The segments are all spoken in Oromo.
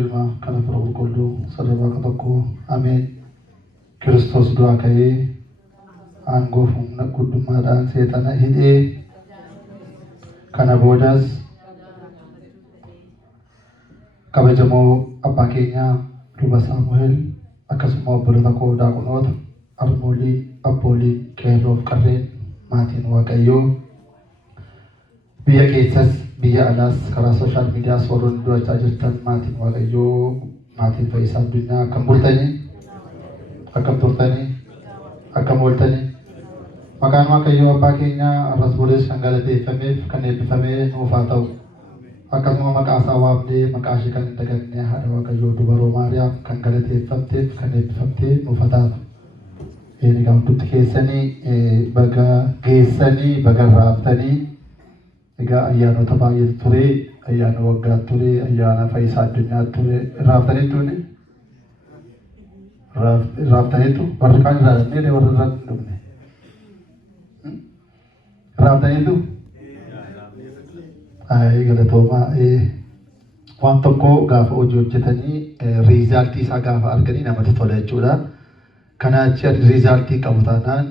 ilma kana fira qulqulluu sadarkaa tokko ameen. Kiristoos du'aa ka'ee aangoo humna guddummaadhaan seexana hidhee kana boodas kabajamoo abbaa keenyaa luba Saamu'eel akkasuma obboloota koo daaqonoota harmoolii abboolii qeerroof qarreen maatiin Waaqayyoo biyya keessas biyya alaas karaa sooshaal miidiyaas warroonni du'achaa jirtan maatiin Waaqayyoo maatiin Fayyisaa Addunyaa akkam bultanii akkam turtanii akkam ooltanii maqaan Waaqayyoo abbaa keenyaa arras bolees kan galateeffameef kan eebbifamee nuuf haa ta'u. Akkasuma maqaa isaa waamnee maqaa ishee kan hin dagagne haadha Waaqayyoo dubaroo Maariyaam kan galateeffamteef kan eebbifamtee nuuf haa taatu. Egaa hundumti keessanii baga geessanii baga raaftanii egaa ayyaanota baay'ee ture ayyaana waggaa ture ayyaana Fayyisaa Addunyaa ture raaftanii turne raaftaniitu warri kaan irraa warri irraa hin dhumne raaftaniitu galatooma waan tokko gaafa hojii hojjetanii riizaaltii isaa gaafa arganii namatti tola jechuudha. Kanaa achi riizaaltii qabu taanaan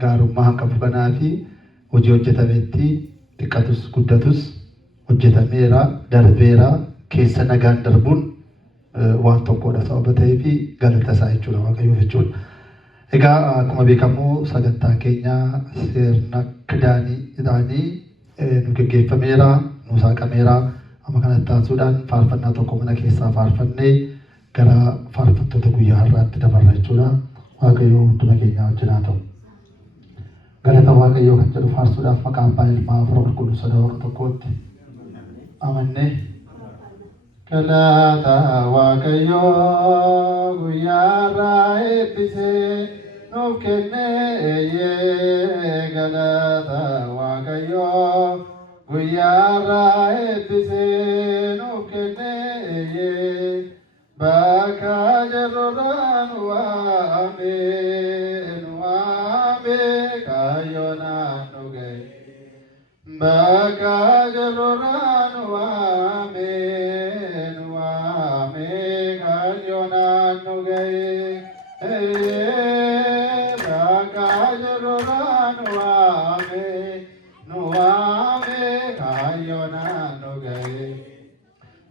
gaarummaa qabu kanaa fi hojii hojjetametti xiqqatus guddatus hojjetameera darbeera keessa nagaan darbuun waan tokkodha sababa ta'ee fi galata isaa jechuudha Waaqayyoof jechuudha. Egaa akkuma beekamu sagantaa keenya sirna kidaanii nu geggeeffameera nu saaqameera amma kanatti taasisuudhaan faarfannaa tokko mana keessaa faarfannee gara faarfattoota guyyaa har'aatti dabarra jechuudha. Waaqayyoo hunduma keenyaa wajjin haa ta'u. Galata Waaqayyoo kan jedhu faarsuudhaaf maqaa abbaa ilmaa fira qulqulluu sadarkaa tokkootti amannee. Galata Waaqayyoo guyyaa har'aa eebbisee nuuf kennee galata Waaqayyoo guyyaa har'aa eebbisee nuuf kennee bakka jirrurraa nu waame kaayyoonaan nu ga'e bakka jirrurraa nu waame kaayyoonaan nu ga'e.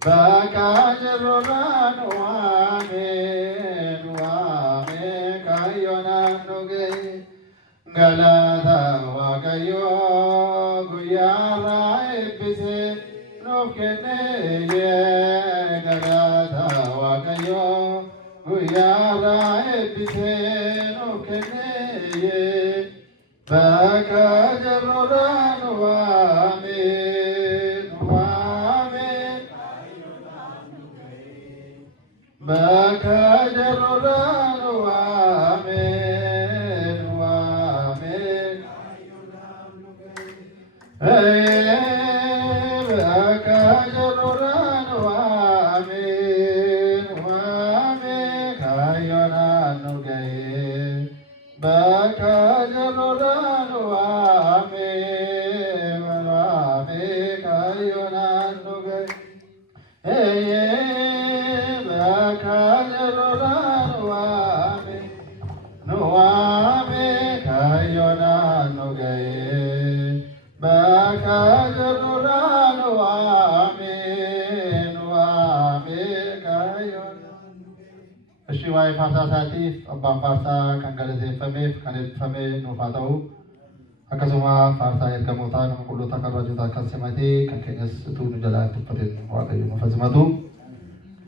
Baka jirurraa nu waame kaayyoonaan nu ga'e. Galata Waaqayyoo guyyaa har'aa eebbisee nuuf kennee galata Waaqayyoo guyyaa har'aa eebbisee nuuf kennee baka jirurraa nu waame. Baka jirurraa nu waame baka jirurraa nu waame kaayyoonaan nu ga'e baka jirurraa nu waame kaayyoonaan nu ga'e. Waa'ee faarsaa isaatiif abbaan faarsaa kan galateeffameef kan eebbifamee nuuf haa ta'u. Akkasuma faarsaa ergamootaa nama qulqullootaa kan raajotaa kan simatee kan keenyas utuu nu jalaa tuffateen Waaqayyo nuuf haa simatu.